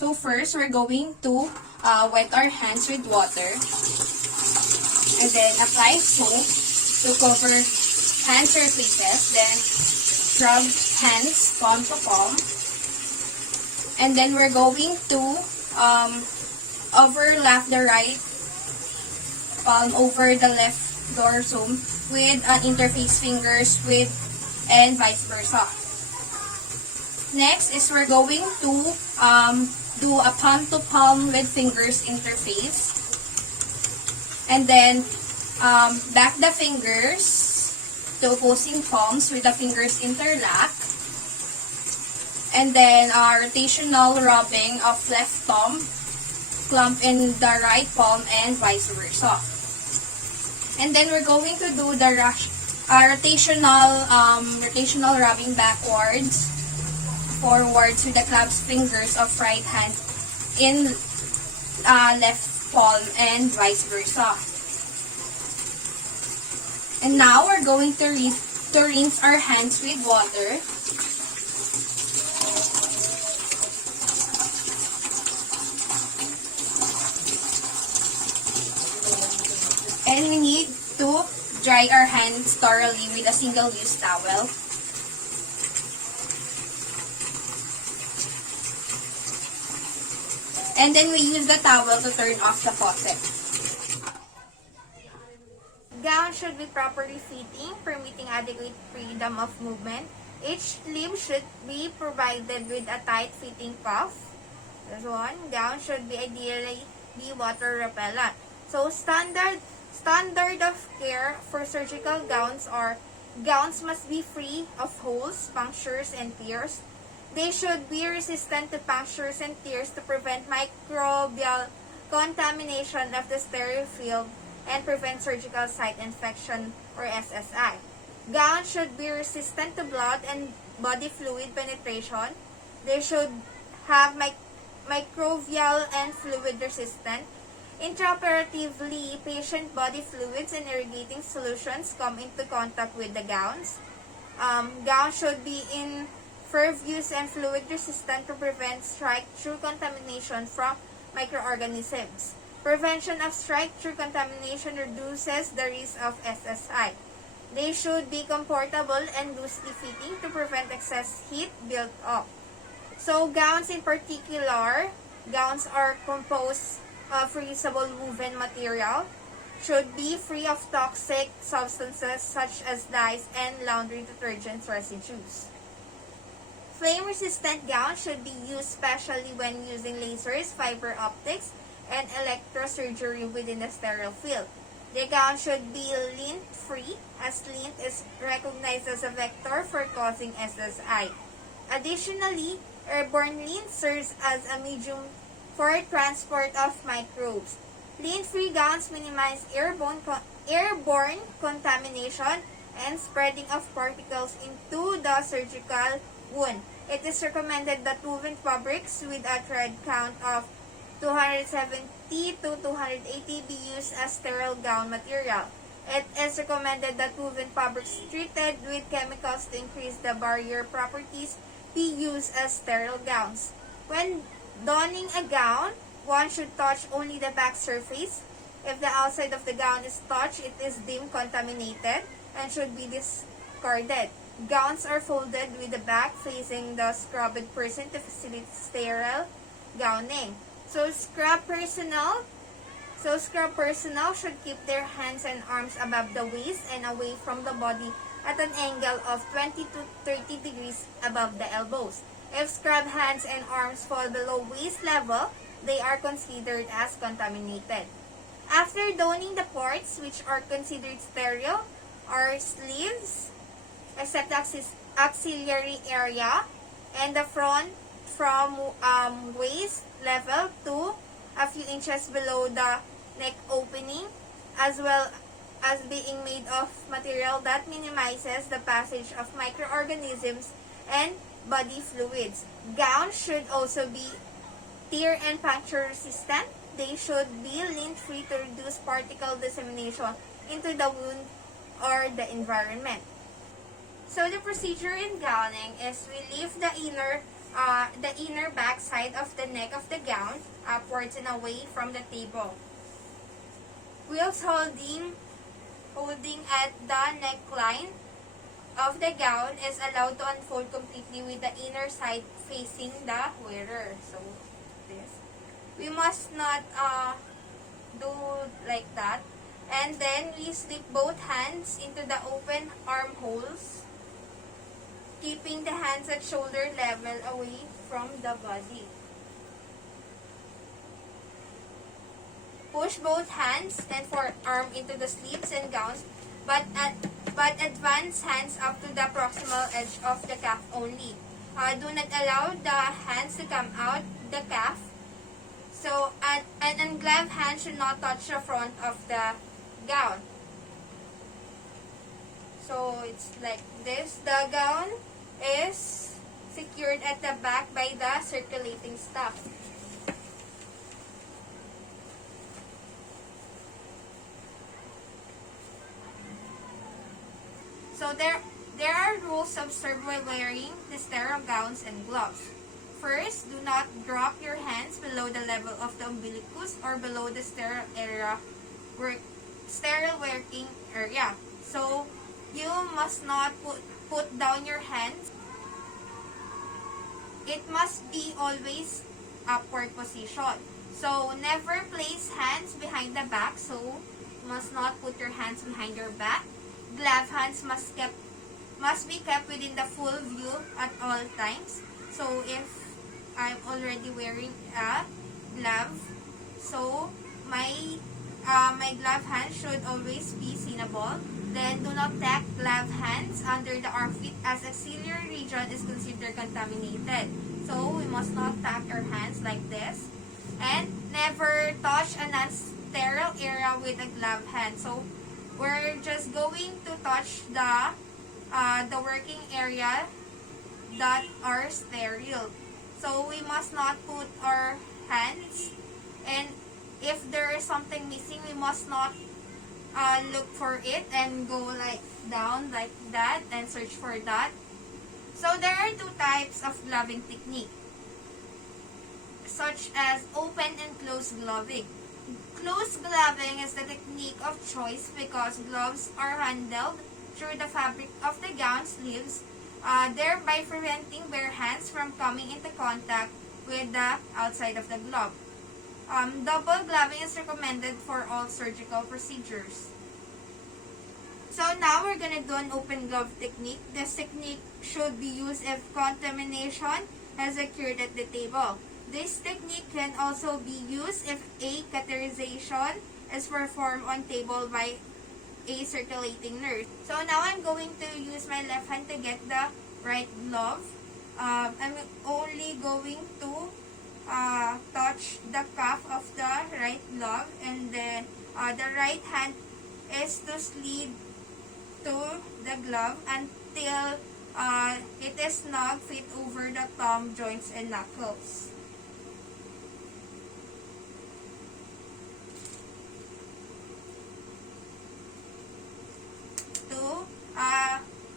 So first, we're going to wet our hands with water. And then apply soap to cover hand surfaces. Then rub hands palm to palm. And then we're going to overlap the right palm over the left dorsum with interface fingers and vice versa. Next is we're going to do a palm to palm with fingers interface. And then back the fingers to opposing palms with the fingers interlock. And then rotational rubbing of left thumb, clump in the right palm, and vice versa. And then we're going to do the rotational rubbing backwards, forwards with the clasped fingers of right hand in left palm and vice versa. And now we're going to rinse our hands with water. And we need to dry our hands thoroughly with a single-use towel. And then we use the towel to turn off the faucet. Gown should be properly fitting, permitting adequate freedom of movement. Each limb should be provided with a tight-fitting cuff. This one, gown should be ideally water repellent. So standard of care for surgical gowns are gowns must be free of holes, punctures, and tears. They should be resistant to punctures and tears to prevent microbial contamination of the sterile field and prevent surgical site infection or SSI. Gowns should be resistant to blood and body fluid penetration. They should have microbial and fluid resistant. Intraoperatively, patient body fluids and irrigating solutions come into contact with the gowns. Gowns should be in pervious and fluid resistant to prevent strike-through contamination from microorganisms. Prevention of strike-through contamination reduces the risk of SSI. They should be comfortable and loosely fitting to prevent excess heat built up. So gowns in particular, gowns are composed of reusable woven material, should be free of toxic substances such as dyes and laundry detergent residues. Flame-resistant gowns should be used especially when using lasers, fiber optics, and electrosurgery within the sterile field. The gown should be lint-free, as lint is recognized as a vector for causing SSI. Additionally, airborne lint serves as a medium for transport of microbes. Lint-free gowns minimize airborne contamination and spreading of particles into the surgical wound. It is recommended that woven fabrics with a thread count of 270 to 280 be used as sterile gown material. It is recommended that woven fabrics treated with chemicals to increase the barrier properties be used as sterile gowns. When donning a gown, one should touch only the back surface. If the outside of the gown is touched, it is deemed contaminated and should be discarded. Gowns are folded with the back facing the scrubbed person to facilitate sterile gowning. So scrub personnel should keep their hands and arms above the waist and away from the body at an angle of 20 to 30 degrees above the elbows. If scrub hands and arms fall below waist level, they are considered as contaminated. After donning the parts which are considered sterile are sleeves, except the axillary area, and the front from waist level to a few inches below the neck opening, as well as being made of material that minimizes the passage of microorganisms and body fluids. Gowns should also be tear and puncture resistant. They should be lint-free to reduce particle dissemination into the wound or the environment. So the procedure in gowning is we leave the inner the inner back side of the neck of the gown upwards and away from the table. Whilst holding at the neckline of the gown is allowed to unfold completely with the inner side facing the wearer. So, this. We must not do like that. And then we slip both hands into the open armholes, keeping the hands at shoulder level away from the body. Push both hands and forearm into the sleeves and gowns, but advance hands up to the proximal edge of the calf only. Do not allow the hands to come out the calf. So, an ungloved hand should not touch the front of the gown. So, it's like this. The gown is secured at the back by the circulating stuff. So there are rules observed while wearing the sterile gowns and gloves. First, do not drop your hands below the level of the umbilicus or below the sterile working area. So you must not put down your hands. It must be always upward position. So never place hands behind the back. So you must not put your hands behind your back. Glove hands must be kept within the full view at all times. So if I'm already wearing a glove, so my glove hand should always be seenable. Then do not tack glove hands under the armpit as axillary region is considered contaminated. So we must not tack our hands like this. And never touch a non-sterile area with a glove hand. So we're just going to touch the working area that are sterile. So we must not put our hands, and if there is something missing, we must not look for it and go like down like that and search for that. So there are two types of gloving technique, such as open and closed gloving. Closed gloving is the technique of choice because gloves are handled through the fabric of the gown sleeves, thereby preventing bare hands from coming into contact with the outside of the glove. Double gloving is recommended for all surgical procedures. So now we're going to do an open glove technique. This technique should be used if contamination has occurred at the table. This technique can also be used if a cauterization is performed on table by a circulating nurse. So now I'm going to use my left hand to get the right glove. I'm only going to touch the cuff of the right glove, and then the right hand is to slide to the glove until it is snug fit over the thumb joints and knuckles.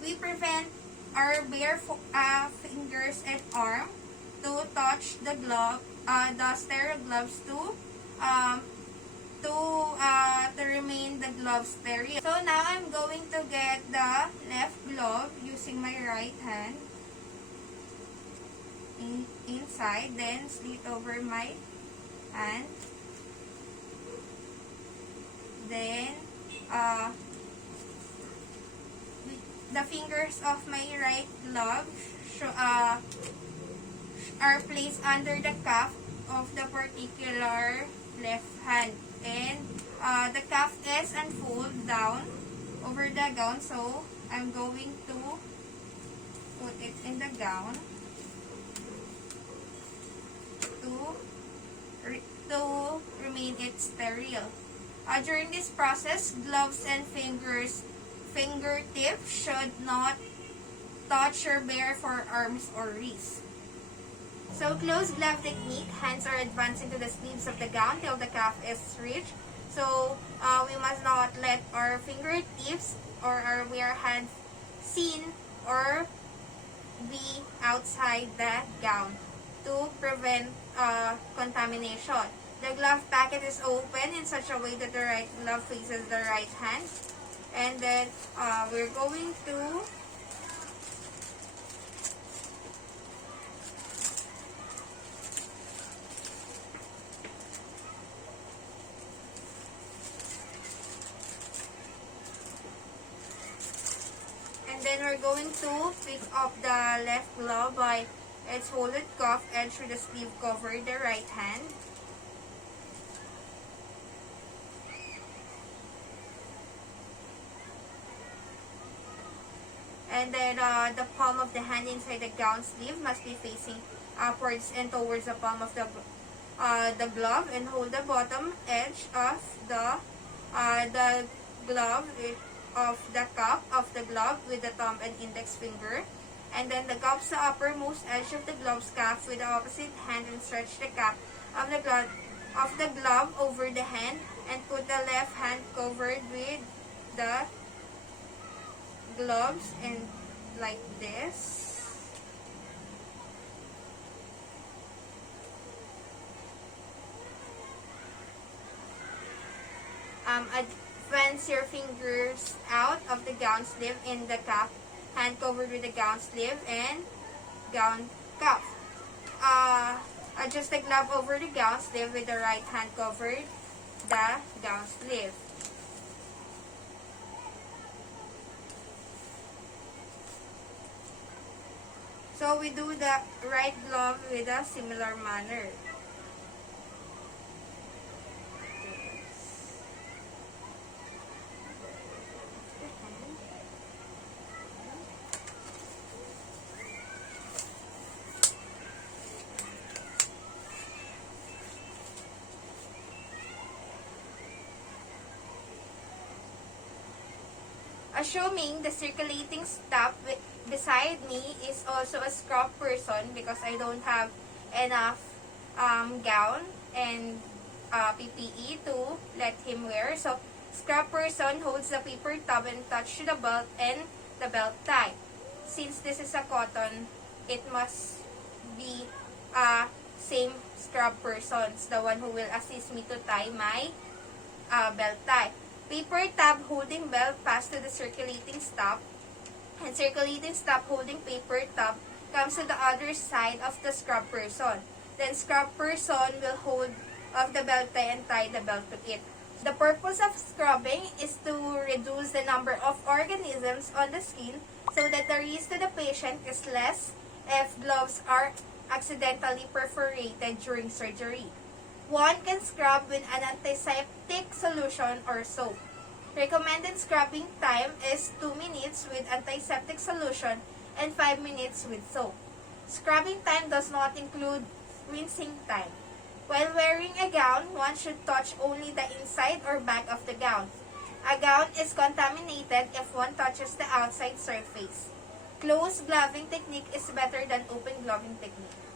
We prevent our bare fingers and arm to touch the glove, the sterile gloves to remain the glove sterile. So now I'm going to get the left glove using my right hand inside, then slit over my hand, then the fingers of my right glove are placed under the cuff of the particular left hand, and the cuff is unfolded down over the gown. So I'm going to put it in the gown to remain it sterile. During this process, gloves and fingertips should not touch your bare forearms or wrists. So, closed glove technique, hands are advanced into the sleeves of the gown till the cuff is reached. So, we must not let our fingertips or our bare hands seen or be outside the gown to prevent contamination. The glove packet is open in such a way that the right glove faces the right hand. And then we're going to pick up the left glove by its folded cuff edge with the sleeve cover the right hand. And then the palm of the hand inside the gown sleeve must be facing upwards and towards the palm of the glove, and hold the bottom edge of the glove of the cup of the glove with the thumb and index finger, and then the cups the uppermost edge of the glove's cuff with the opposite hand, and stretch the cap of the glove over the hand, and put the left hand covered with the gloves and like this. Advance your fingers out of the gown sleeve in the cuff, hand covered with the gown sleeve and gown cuff. Adjust the glove over the gown sleeve with the right hand covered the gown sleeve. So we do the right glove with a similar manner. Assuming the circulating stop beside me is also a scrub person, because I don't have enough gown and PPE to let him wear. So, scrub person holds the paper tub and touch the belt and the belt tie. Since this is a cotton, it must be same scrub persons, the one who will assist me to tie my belt tie. Paper tab holding belt pass to the circulating stop, and circulating stop holding paper tab comes to the other side of the scrub person. Then scrub person will hold of the belt tie and tie the belt to it. The purpose of scrubbing is to reduce the number of organisms on the skin so that the risk to the patient is less if gloves are accidentally perforated during surgery. One can scrub with an antiseptic solution or soap. Recommended scrubbing time is 2 minutes with antiseptic solution and 5 minutes with soap. Scrubbing time does not include rinsing time. While wearing a gown, one should touch only the inside or back of the gown. A gown is contaminated if one touches the outside surface. Close gloving technique is better than open gloving technique.